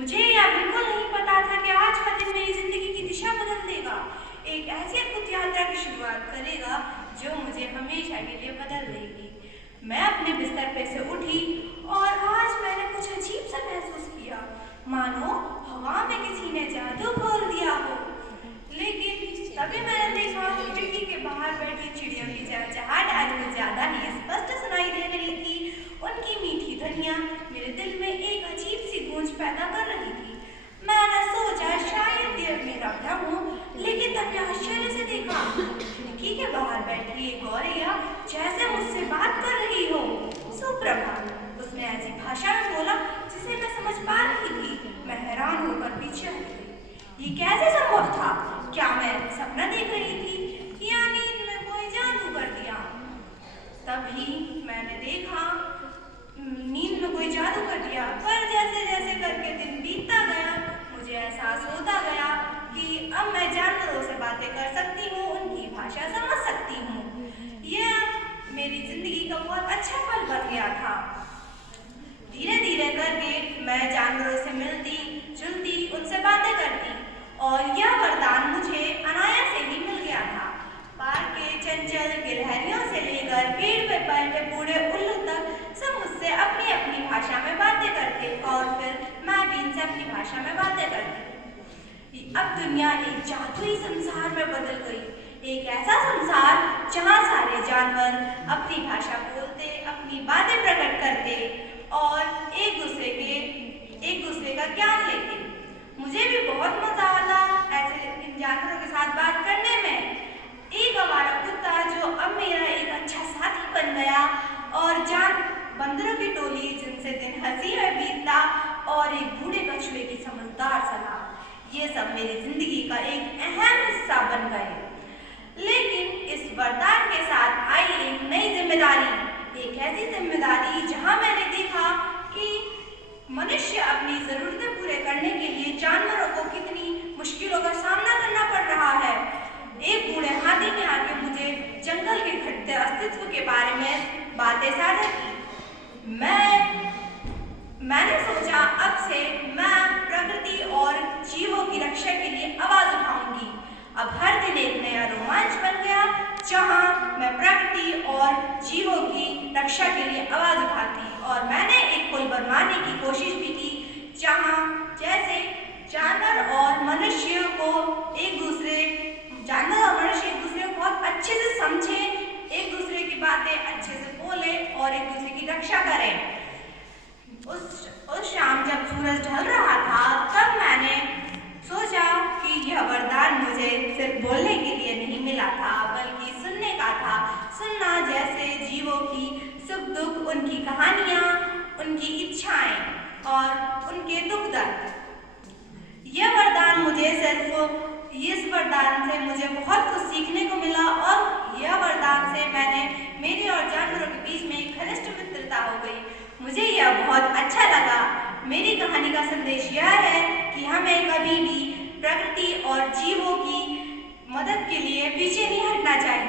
मुझे यह बिल्कुल नहीं पता था कि आज का दिन मेरी जिंदगी की दिशा बदल देगा, एक ऐसी अद्भुत यात्रा की शुरुआत करेगा जो मुझे हमेशा के लिए बदल देगी। मैं अपने बिस्तर पे से उठी और आज मैंने कुछ अजीब सा महसूस किया, मानो हवा में किसी ने जादू खोल दिया हो। लेकिन तभी मैंने देखा कि खिड़की के बाहर बैठी चिड़ियों की चहचहाट आज कुछ ज्यादा ही स्पष्ट सुनाई दे रही थी। उनकी मीठी ध्वनियां मेरे दिल में एक अजीब सी गूंज पैदा कर रही थी। मैंने सोचा शायद ये मेरा भ्रम हो, लेकिन तभी आश्चर्य से देखा खिड़की के बाहर बैठी एक गौरैया जैसे मुझसे बात कर रही हो। सुप्रभात, उसने ऐसी भाषा में बोला जिसे मैं समझ पा रही थी। मैं हैरान होकर पीछे हट गई। ये कैसे संभव था? क्या मैं सपना देख रही थी या नींद में कोई जादू कर दिया? तभी मैंने देखा नींद में कोई जादू कर दिया, पर जैसे जैसे करके दिन बीतता गया मुझे एहसास होता गया कि अब मैं जानवरों से बातें कर सकती हूँ, उनकी भाषा समझ सकती हूँ। यह मेरी जिंदगी का बहुत अच्छा पल बन गया था। धीरे धीरे करके मैं जानवरों से मिलती जुलती, उनसे बातें करती और यह वरदान मुझे अनायास से ही मिल गया था। पार्क के चंचल गिलहरियों से लेकर पेड़ पे बैठे बूढ़े उल्लू तक सब मुझसे अपनी अपनी भाषा में बातें करते और फिर मैं भी इनसे अपनी भाषा में बातें करती। अब दुनिया एक जादुई संसार में बदल गई, एक ऐसा संसार जहाँ सारे जानवर अपनी भाषा बोलते, अपनी बातें प्रकट करते और एक दूसरे का ज्ञान लेते। मुझे भी बहुत मजा आता ऐसे इन जानवरों के साथ बात करने में। एक हमारा कुत्ता जो अब मेरा एक अच्छा साथी बन गया और बंदरों की टोली जिनसे दिन हंसी में बीतता और एक बूढ़े कछुए की समझदार सलाह, ये सब मेरी जिंदगी का एक अहम हिस्सा बन गए। लेकिन इस वरदान के साथ आई एक नई जिम्मेदारी, एक ऐसी जिम्मेदारी जहां मैंने देखा कि मनुष्य अपनी जरूरतें पूरे करने के लिए जानवरों को कितनी मुश्किलों का सामना करना पड़ रहा है। एक बूढ़े हाथी ने आके मुझे जंगल के घटते अस्तित्व के बारे में बातें साझा की। मैंने सोचा अब से मैं प्रकृति और जीवों की रक्षा के लिए आवाज उठाऊंगी। अब हर दिन एक नया रोमांच बन गया जहां मैं प्रकृति और जीवों की रक्षा के लिए आवाज उठाती और मैंने एक पुल बनवाने की कोशिश भी की जहां जैसे जानवर और मनुष्य एक दूसरे को बहुत अच्छे से समझे, एक दूसरे की बातें अच्छे से बोले और एक दूसरे की रक्षा करें। उस शाम जब सूरज ढल रहा था तब मैंने सोचा कि यह वरदान मुझे सिर्फ बोलने के लिए नहीं मिला था, बल्कि सुनने का था। सुनना जैसे जीवों की सुख दुख, उनकी कहानियां, उनकी इच्छाएं और उनके दुख दर्द। इस वरदान से मुझे बहुत कुछ सीखने को मिला और यह वरदान से मेरे और जानवरों के बीच में एक घनिष्ठ मित्रता हो गई। मुझे यह बहुत अच्छा लगा। मेरी कहानी का संदेश यह है कि हमें कभी भी प्रकृति और जीवों की मदद के लिए पीछे नहीं हटना चाहिए।